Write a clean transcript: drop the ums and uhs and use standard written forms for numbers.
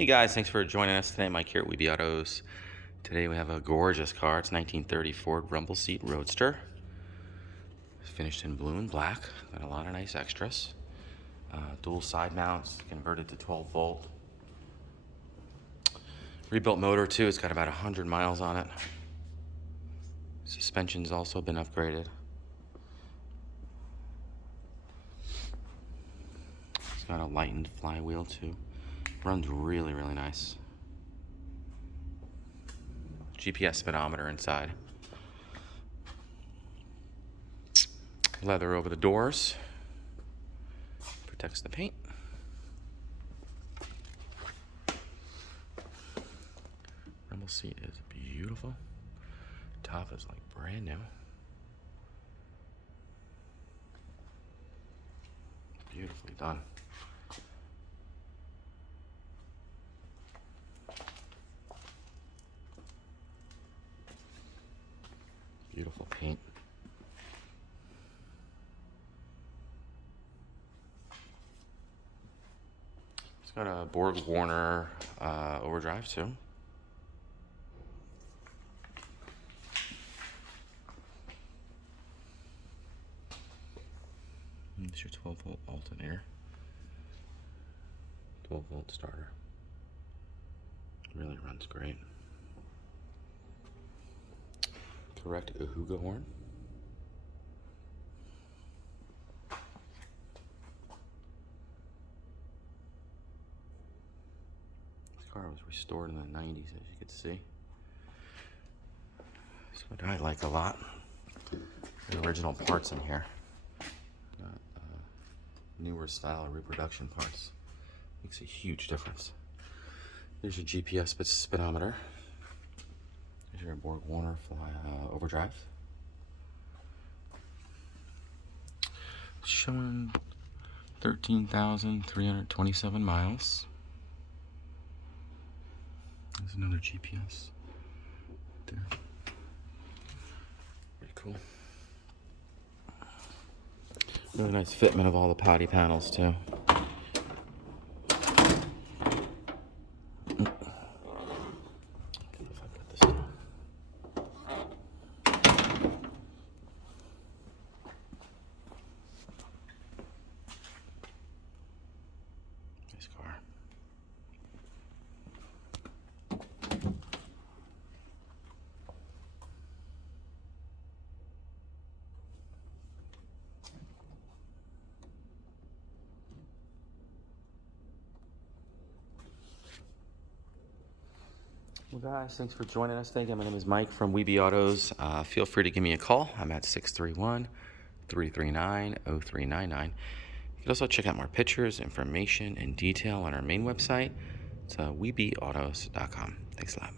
Hey guys, thanks for joining us today. Mike here at Weeby Autos. Today we have a gorgeous car. It's 1930 Ford rumble seat Roadster. It's finished in blue and black. Got a lot of nice extras. Dual side mounts, converted to 12 volt. Rebuilt motor too. It's got about 100 miles on it. Suspension's also been upgraded. It's got a lightened flywheel too. Runs really, really nice. GPS speedometer inside. Leather over the doors. Protects the paint. Rumble seat is beautiful. Top is like brand new. Beautifully done. Beautiful paint. It's got a Borg Warner Overdrive too. It's your 12 volt alternator. 12 volt starter. Really runs great. Correct Ahooga horn. This car was restored in the 90s, as you can see. That's what I like a lot. The original parts in here. Not newer style reproduction parts. Makes a huge difference. Here's your GPS speedometer. Here's your Borg Warner Overdrive. Showing 13,327 miles. There's another GPS there. Pretty cool. Really nice fitment of all the potty panels too. Nice car. Well guys, thanks for joining us today. Again, my name is Mike from Weeby Autos. Feel free to give me a call. I'm at 631-339-0399. You can also check out more pictures, information, and detail on our main website. It's weebyautos.com. Thanks a lot.